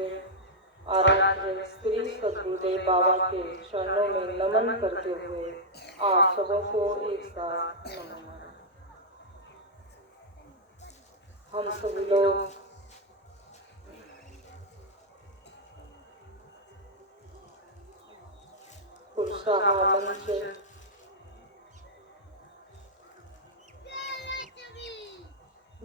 पूज्य आराध्य श्री सद्गुरुदेव बाबा के चरणों में नमन करते हुए आप सबों को एक साथ नमन। हम सभी लोग पुरुषाहा मंच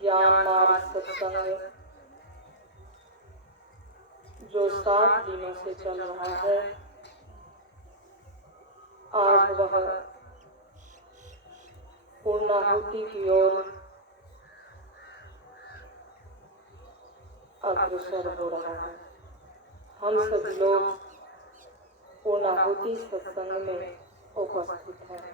ज्ञान मार्ग सत्संग जो 7 दिनों से चल रहा है, आज वह पूर्णाहुति की ओर अग्रसर हो रहा है। हम सभी लोग पूर्णाहुति सत्संग में उपस्थित हैं।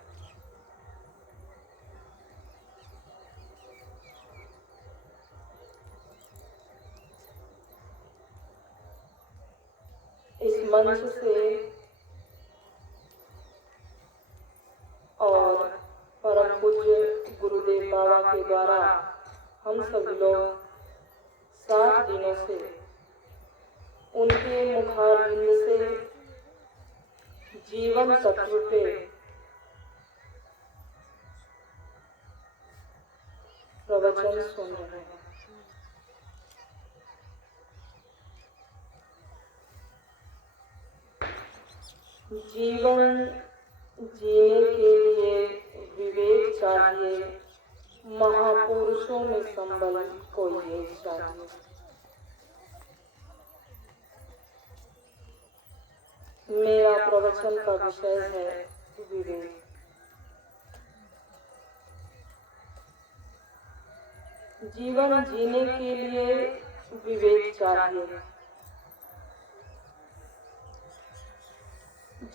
इस मंच से और परम पूज्य गुरुदेव बाबा के द्वारा हम सभी लोग 7 दिनों से उनके मुखारविंद से जीवन तत्व पे प्रवचन सुन रहे हैं। जीवन जीने के लिए विवेक चाहिए, महापुरुषों में संबल कोई एक चाहिए। मेरा प्रवचन का विषय है विवेक। जीवन जीने के लिए विवेक चाहिए।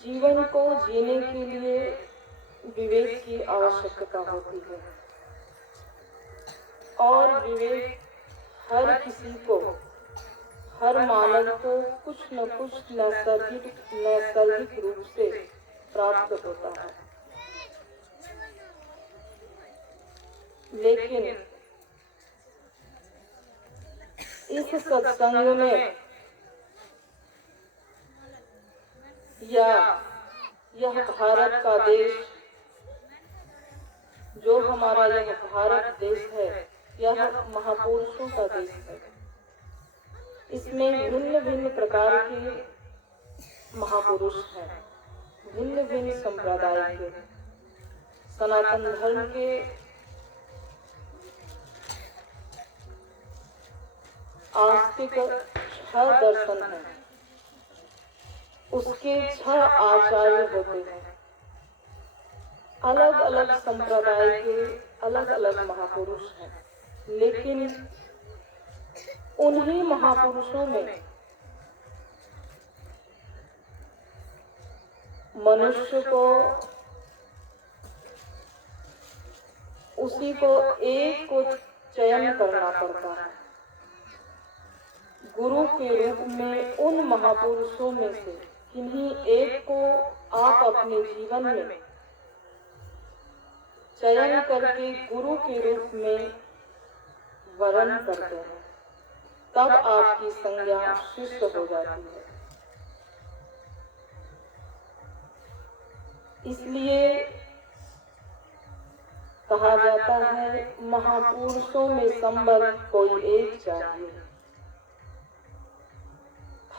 जीवन को जीने के लिए विवेक की आवश्यकता होती है और विवेक हर किसी को, हर मानव को कुछ न कुछ नैसर्गिक रूप से प्राप्त होता है। लेकिन इस सत्संग में या यह भारत का देश, जो हमारा यह भारत देश है, यह महापुरुषों का देश है। इसमें भिन्न भिन्न प्रकार के महापुरुष हैं, भिन्न भिन्न संप्रदाय के। सनातन धर्म के आस्तिक 6 दर्शन हैं, उसके 6 आचार्य होते हैं। अलग अलग संप्रदाय के अलग अलग महापुरुष हैं, लेकिन उन्हीं महापुरुषों में मनुष्य को, उसी को एक को चयन करना पड़ता है। गुरु के रूप में उन महापुरुषों में से किन्हीं एक को आप अपने जीवन में चयन करके गुरु के रूप में वरण करते हैं, तब आपकी संज्ञा शिष्य हो जाती है। इसलिए कहा जाता है, महापुरुषों में संबल कोई एक चाहिए।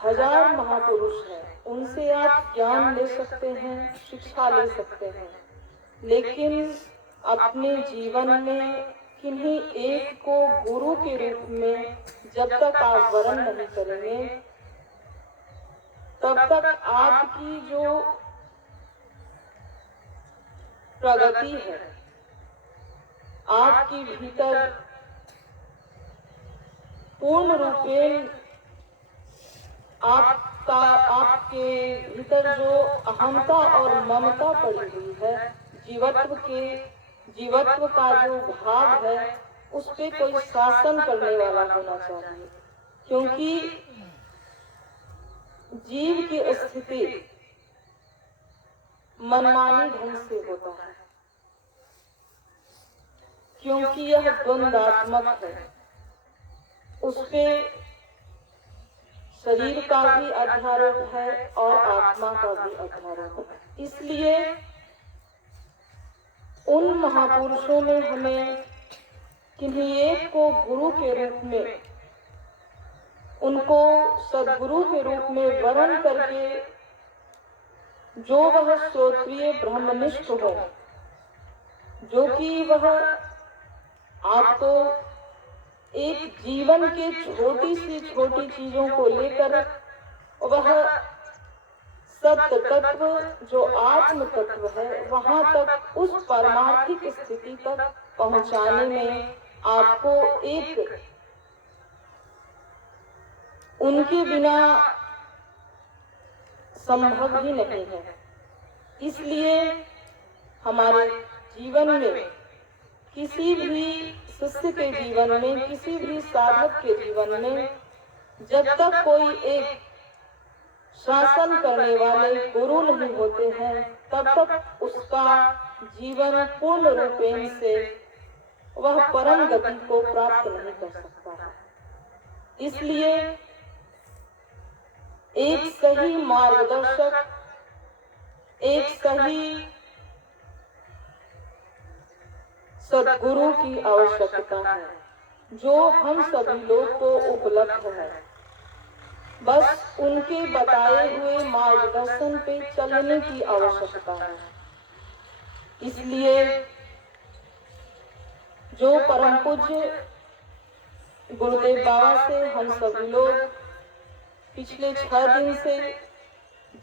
1000 महापुरुष हैं, उनसे आप ज्ञान ले सकते हैं, शिक्षा ले सकते हैं, लेकिन अपने जीवन में किन्हीं एक को गुरु के रूप में जब तक आप वरण नहीं करेंगे, तब तक आपकी जो प्रगति है, आपकी भीतर पूर्ण रूपेण आपके भीतर जो अहंता और ममता पड़ी हुई है, जीवत्व का जो भाव है, उस पे कोई शासन करने वाला होना चाहिए। क्योंकि जीव की स्थिति मनमानी ढंग से होता है, क्योंकि यह द्वंद्वात्मक है। उसपे शरीर का भी अध्यारोप है और आत्मा का भी अध्यारोप है। इसलिए उन महापुरुषों ने हमें किन्हीं एक को गुरु के रूप में, उनको सद्गुरु के रूप में वर्ण करके, जो वह श्रोत्रिय ब्रह्मनिष्ठ हो, जो कि वह आपको एक जीवन के छोटी सी छोटी चीजों को लेकर वह सत्य तत्व जो आत्म तत्व है वहां तक, उस परमार्थिक स्थिति तक पहुंचाने में आपको एक उनके बिना संभव ही नहीं है। इसलिए हमारे जीवन में, किसी भी शिष्य के जीवन में, किसी भी साधक के जीवन में जब तक कोई एक शासन करने वाले गुरु नहीं होते हैं, तब तक उसका जीवन पूर्ण रूपेण से वह परम गति को प्राप्त नहीं कर सकता है। इसलिए एक सही मार्गदर्शक, एक सही सद्गुरु की आवश्यकता है, जो हम सभी लोग को उपलब्ध है। बस उनके बताए हुए मार्गदर्शन पे चलने की आवश्यकता है। इसलिए जो परम पूज्य गुरुदेव बाबा से हम सभी लोग पिछले 6 दिन से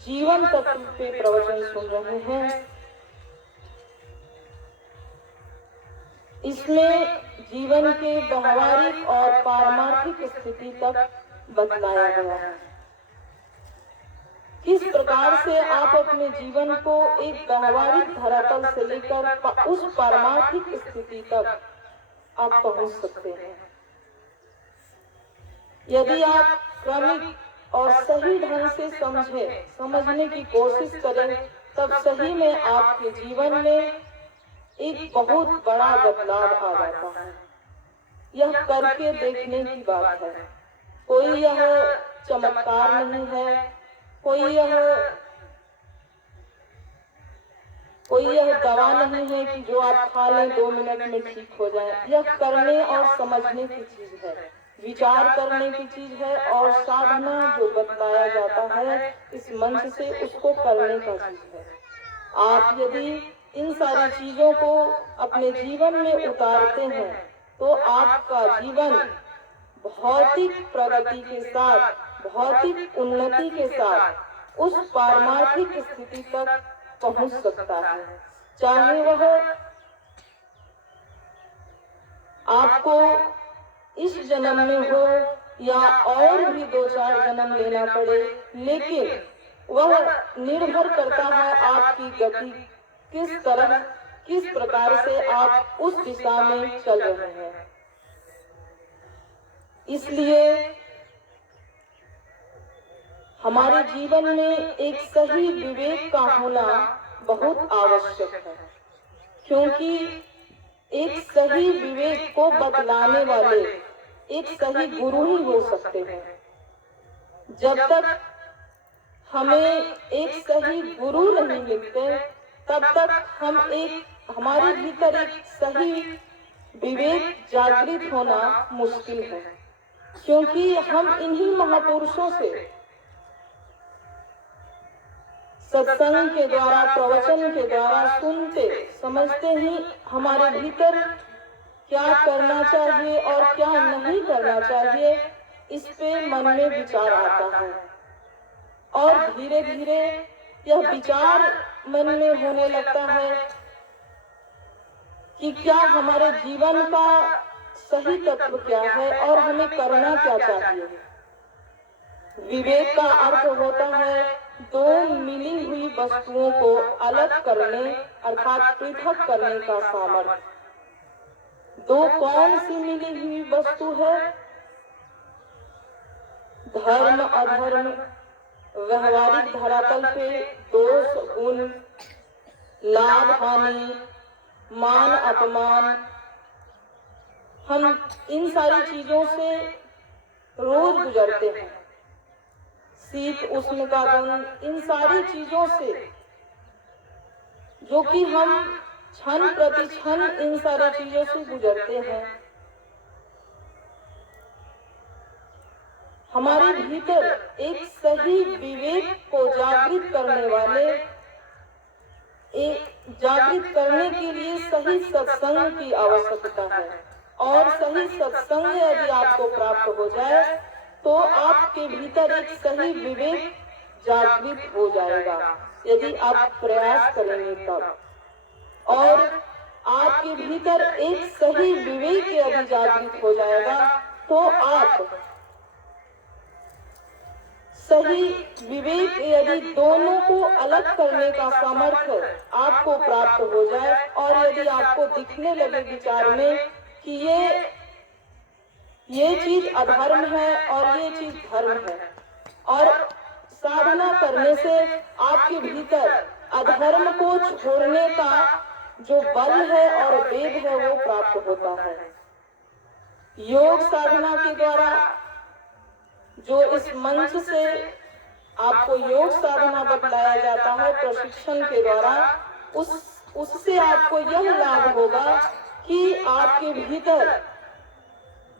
जीवन तत्व पे प्रवचन सुन रहे हैं, इसमें जीवन के व्यवहारिक और पारमार्थिक स्थिति तक बतलाया गया है। किस प्रकार से आप अपने जीवन को एक व्यवहारिक धरातल से लेकर उस पारमार्थिक स्थिति तक आप पहुंच सकते हैं। यदि आप क्रमिक और सही ढंग से समझने की कोशिश करें, तब सही में आपके जीवन में एक बहुत बड़ा बदलाव आ जाता है। यह करके देखने की बात है। कोई यह चमत्कार नहीं है, कोई यह दवा नहीं है कि जो आप खा लें 2 मिनट में ठीक हो जाए। यह करने और समझने की चीज है, विचार करने की चीज है, और साधना जो बतलाया जाता है इस मंच से, उसको करने का चीज है। आप यदि इन सारी चीजों को अपने जीवन में उतारते हैं तो आपका जीवन भौतिक प्रगति के साथ, भौतिक उन्नति के साथ उस पारमार्थिक स्थिति तक पहुंच सकता है। चाहे वह आपको इस जन्म में हो या और भी 2-4 जन्म लेना पड़े, लेकिन वह निर्भर करता है आपकी गति किस प्रकार से आप उस दिशा में चल रहे हैं। इसलिए हमारे जीवन में एक सही विवेक का होना बहुत आवश्यक है, क्योंकि एक सही विवेक को बतलाने वाले एक सही गुरु ही हो सकते हैं। जब तक हमें एक सही गुरु नहीं मिलते, तब तक हमारे भीतर एक सही विवेक जागृत होना मुश्किल है, क्योंकि हम इन्हीं महापुरुषों से सत्संग के द्वारा, प्रवचन के द्वारा सुनते समझते ही हमारे भीतर क्या करना चाहिए और क्या नहीं करना चाहिए, इस पे मन में विचार आता है। और धीरे धीरे यह विचार मन में होने लगता है कि क्या हमारे जीवन का सही तत्व क्या है और हमें करना क्या चाहिए। विवेक का अर्थ होता है 2 मिली हुई वस्तुओं को अलग करने, अर्थात पृथक करने का सामर्थ्य। 2 कौन सी मिली हुई वस्तु है? धर्म अधर्म, व्यवहारिक धरातल पे दोष गुण, लाभ हानि, मान अपमान, हम इन सारी चीजों से रोज गुजरते हैं। शीत उष्ण का गुण, इन सारी चीजों से जो कि हम क्षण प्रति क्षण इन सारी चीजों से गुजरते हैं, हमारे भीतर एक सही विवेक को जागृत करने वाले, जागृत करने के लिए सही सत्संग की आवश्यकता है। और सही सत्संग यदि आपको प्राप्त हो जाए तो आपके भीतर एक सही विवेक जागृत हो जाएगा, यदि आप प्रयास करेंगे तब। और आपके भीतर एक सही विवेक यदि जागृत हो जाएगा तो आप सही विवेक यदि दोनों को अलग करने का सामर्थ्य आपको प्राप्त हो जाए, और यदि आपको दिखने लगे विचार में कि ये चीज अधर्म है और ये चीज धर्म है, और साधना करने से आपके भीतर अधर्म को छोड़ने का जो बल है और वेग है वो प्राप्त होता है। योग साधना के द्वारा जो इस मंच से आपको योग साधना बतलाया जाता है प्रशिक्षण के द्वारा, उससे आपको यह लाभ होगा कि आपके भीतर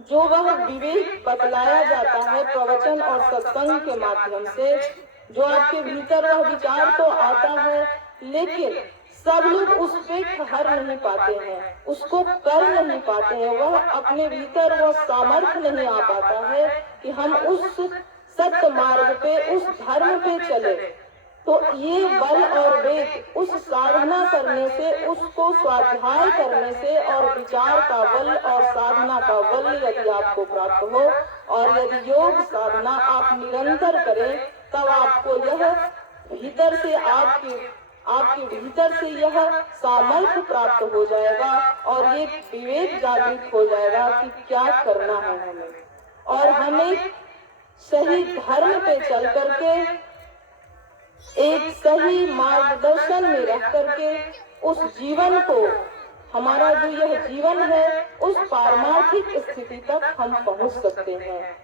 जो वह विवेक बतलाया जाता है प्रवचन और सत्संग के माध्यम से, जो आपके भीतर वह विचार तो आता है लेकिन सब लोग उस पे ठहर नहीं पाते हैं, उसको कर नहीं पाते हैं, वह अपने भीतर वह सामर्थ्य नहीं आ पाता है कि हम उस सत्य मार्ग पे, उस धर्म पे चले। तो ये बल और वेग उस साधना करने से, उसको स्वाध्याय करने से और विचार का बल और साधना का बल यदि आपको प्राप्त हो, और यदि योग साधना आप निरंतर करें, तब आपको यह भीतर से आपके भीतर से यह सामर्थ्य प्राप्त हो जाएगा और ये विवेक जागृत हो जाएगा कि क्या करना है हमें, और हमें सही धर्म पे चल करके एक सही मार्गदर्शन में रह करके उस जीवन को, हमारा जो यह जीवन है, उस पारमार्थिक स्थिति तक हम पहुंच सकते हैं।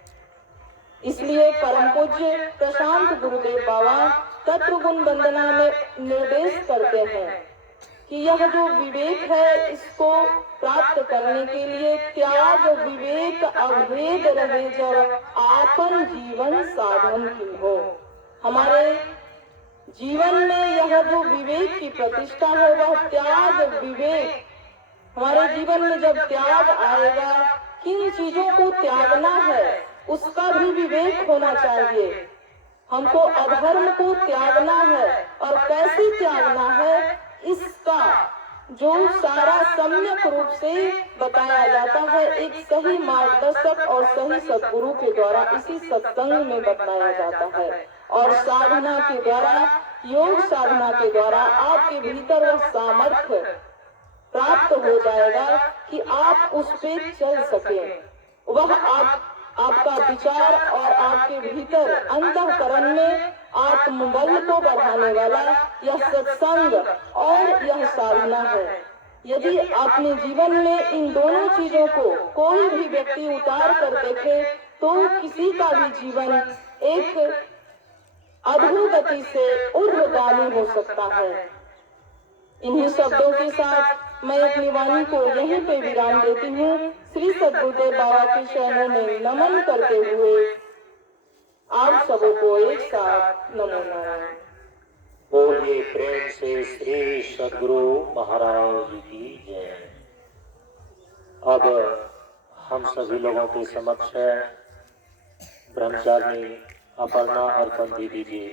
इसलिए परम पूज्य प्रशांत गुरुदेव बाबा तत्व गुण वंदना में निर्देश करते हैं कि यह जो विवेक है इसको प्राप्त करने के लिए त्याग विवेक अभेद रहे जब आपन जीवन साधन की हो। हमारे जीवन में यह जो विवेक की प्रतिष्ठा है वह त्याग विवेक, हमारे जीवन में जब त्याग आएगा, किन चीजों को त्यागना है उसका भी विवेक होना चाहिए। हमको अधर्म को त्यागना है और कैसे त्यागना है इसका जो सारा सम्यक रूप से बताया जाता है एक सही मार्गदर्शक और सही सद्गुरु के द्वारा इसी सत्संग में बताया जाता है। और साधना के द्वारा, योग साधना के द्वारा आपके भीतर वह सामर्थ्य प्राप्त हो जाएगा कि आप उस पे चल सके। वह आपका विचार और आपके भीतर अंतःकरण में आत्मबल को बढ़ाने वाला यह सत्संग और यह साधना है। यदि अपने जीवन में इन दोनों चीजों को कोई भी व्यक्ति उतार कर देखे तो किसी का भी जीवन एक अधोगति से ऊर्ध्वगामी हो सकता है। इन्हीं शब्दों के साथ मैं अपनी वाणी को यहीं पे विराम देती हूँ। श्री सद्गुरुदेव बाबा की शरणों में नमन करते हुए आप सबों को एक साथ नमो नारायण। बोलिए प्रेम से श्री सद्गुरु महाराज की जय। अब हम सभी लोगों के समक्ष ब्रह्मचारी अपर्णा अर्पण दीदी जी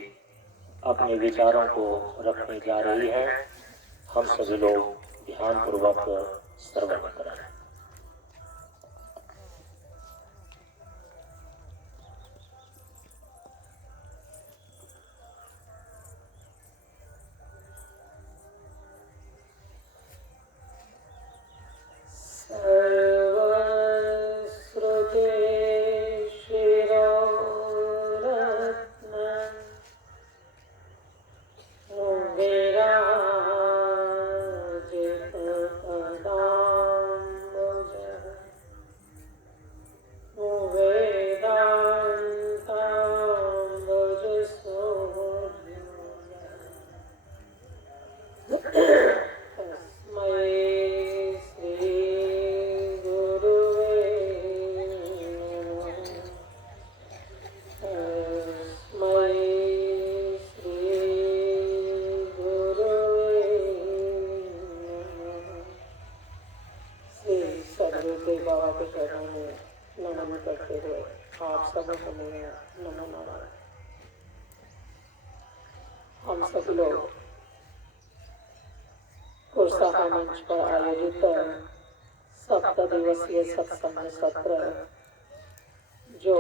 अपने विचारों को रखने जा रही है। हम सभी लोग ध्यान पूर्वक श्रवण करें। गुरुदेव बाबा के चरणों में नमन करते हुए आप सबको मेरा नमो नारायण। हम सब लोग कुर्साहा मंच पर आयोजित 7 दिवसीय सत्संग सत्र जो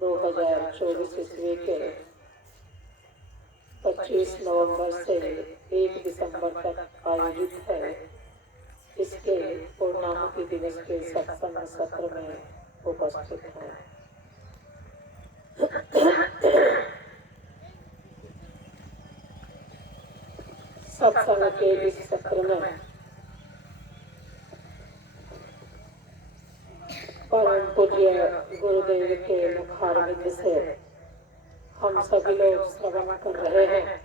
2024 ईस्वी के 25 नवंबर से 1 दिसंबर तक आयोजित है, इसके पूर्णाहुति दिवस के सत्संग सत्र में उपस्थित हैं। सत्संग के इस सत्र में परम पूज्य गुरुदेव के मुखारविंद से हम सभी लोग श्रवण कर रहे हैं।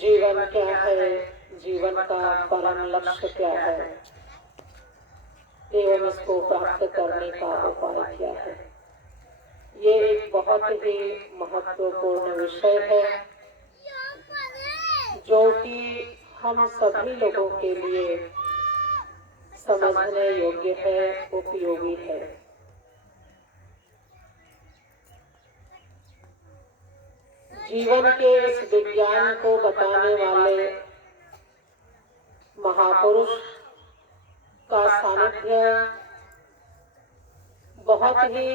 जीवन क्या है, जीवन का परम लक्ष्य क्या है एवं इसको प्राप्त करने का उपाय क्या है। ये एक बहुत ही महत्वपूर्ण विषय है जो कि हम सभी लोगों के लिए समझने योग्य है, उपयोगी है। जीवन के इस विज्ञान को बताने वाले महापुरुष का सानिध्य बहुत ही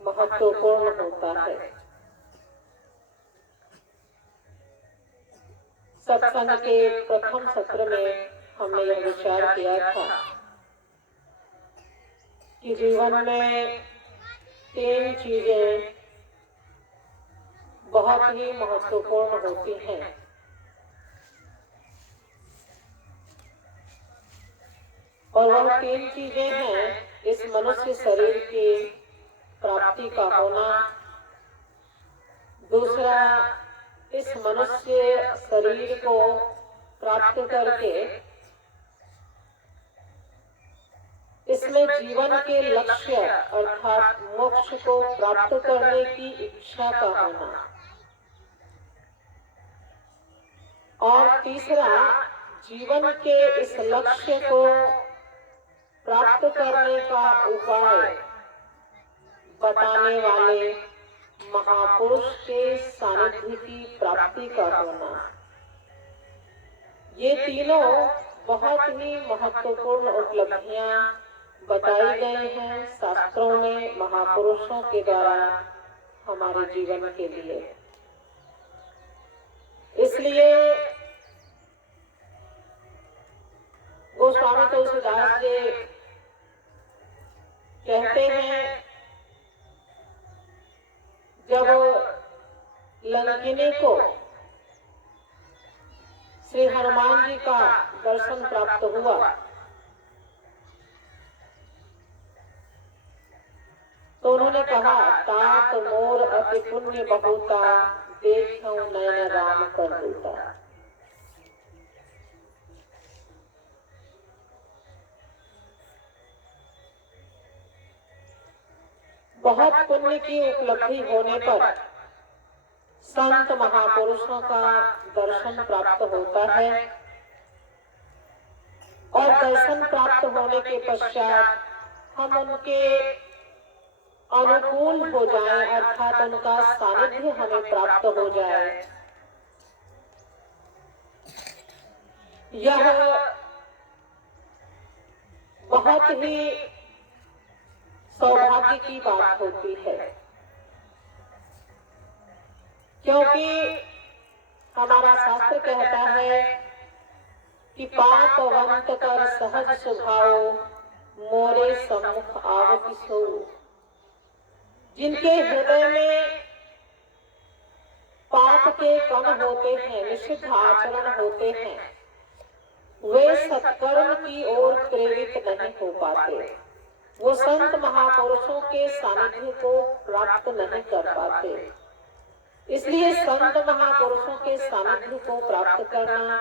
महत्वपूर्ण होता है। सत्संग के प्रथम सत्र में हमने यह विचार किया था कि जीवन में 3 चीजें बहुत ही महत्वपूर्ण होती हैं। और वह 3 चीजें हैं, इस मनुष्य शरीर की प्राप्ति का होना, दूसरा इस मनुष्य शरीर को प्राप्त करके इसमें जीवन के लक्ष्य अर्थात मोक्ष को प्राप्त करने की इच्छा का होना, और तीसरा जीवन के इस लक्ष्य को प्राप्त करने का उपाय बताने वाले महापुरुष के सानिध्य की प्राप्ति का होना। ये तीनों बहुत ही महत्वपूर्ण उपलब्धियां बताई गई हैं शास्त्रों में महापुरुषों के द्वारा हमारे जीवन के लिए। इसलिए गोस्वामी तुलसीदास जी कहते हैं, जब लंकिनी को श्री हनुमान जी का दर्शन प्राप्त हुआ तो उन्होंने कहा, तात मोर अति पुण्य बहुता, देखऊं नयन राम कर दूता। बहुत पुण्य की उपलब्धि होने पर संत महापुरुषों का दर्शन प्राप्त होता है, और दर्शन प्राप्त होने के पश्चात हम उनके अनुकूल हो जाएं, अर्थात उनका सानिध्य हमें प्राप्त हो जाए, यह बहुत ही सौभाग्य की बात होती है। क्योंकि हमारा शास्त्र कहता है कि पापवंत कर सहज स्वभाव, मोरे सम्मुख आवति सो। जिनके हृदय में पाप के कण होते हैं, निषिद्ध आचरण होते हैं, वे सत्कर्म की ओर प्रेरित नहीं हो पाते, वो संत महापुरुषों के सानिध्य को प्राप्त नहीं कर पाते। इसलिए संत महापुरुषों के सानिध्य को प्राप्त करना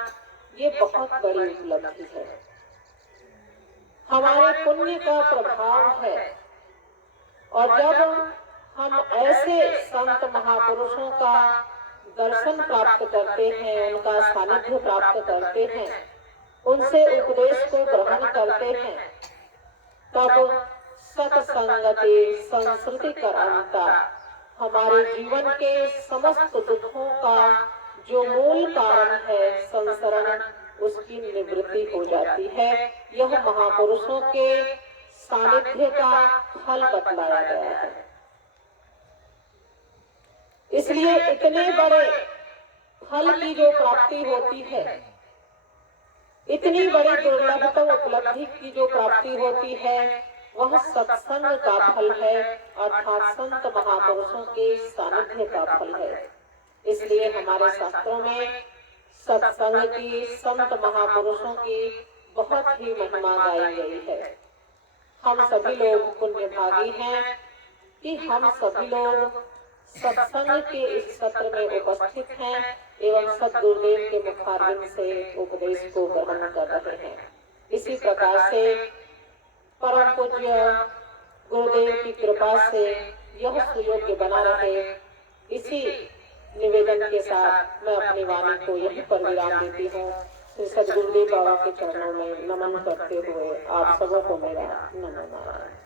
ये बहुत बड़ी उपलब्धि है, हमारे पुण्य का प्रभाव है। और जब हम ऐसे संत महापुरुषों का दर्शन प्राप्त करते हैं, उनका सानिध्य प्राप्त करते हैं, उनसे उपदेश को ग्रहण करते हैं, तब सत्संगति संस्कृति करांता हमारे जीवन के समस्त दुखों का जो मूल कारण है संसरण, उसकी निवृत्ति हो जाती है। यह महापुरुषों के सानिध्य का फल बतलाया गया है। इसलिए इतने बड़े फल की जो प्राप्ति होती है, इतनी बड़ी दुर्लभतम उपलब्धि की जो प्राप्ति होती है, वह सत्संग का फल है, अर्थात संत महापुरुषों के सानिध्य का फल है। इसलिए हमारे शास्त्रों में सत्संग की, संत महापुरुषों की बहुत ही महिमा गाई गई है। हम सभी लोग पुण्यभागी हैं कि हम सभी लोग सत्संग के इस सत्र में उपस्थित हैं एवं सद्गुरुदेव के मुखारविंद से उपदेश को ग्रहण कर रहे हैं। इसी प्रकार से परम पूज्य गुरुदेव की कृपा से यह सुयोग्य बना रहे, इसी निवेदन के साथ मैं अपनी वाणी को यहीं पर विराम देती हूँ। श्री सद्गुरुदेव बाबा के चरणों में नमन करते हुए आप सबों को मेरा नमन नारायण।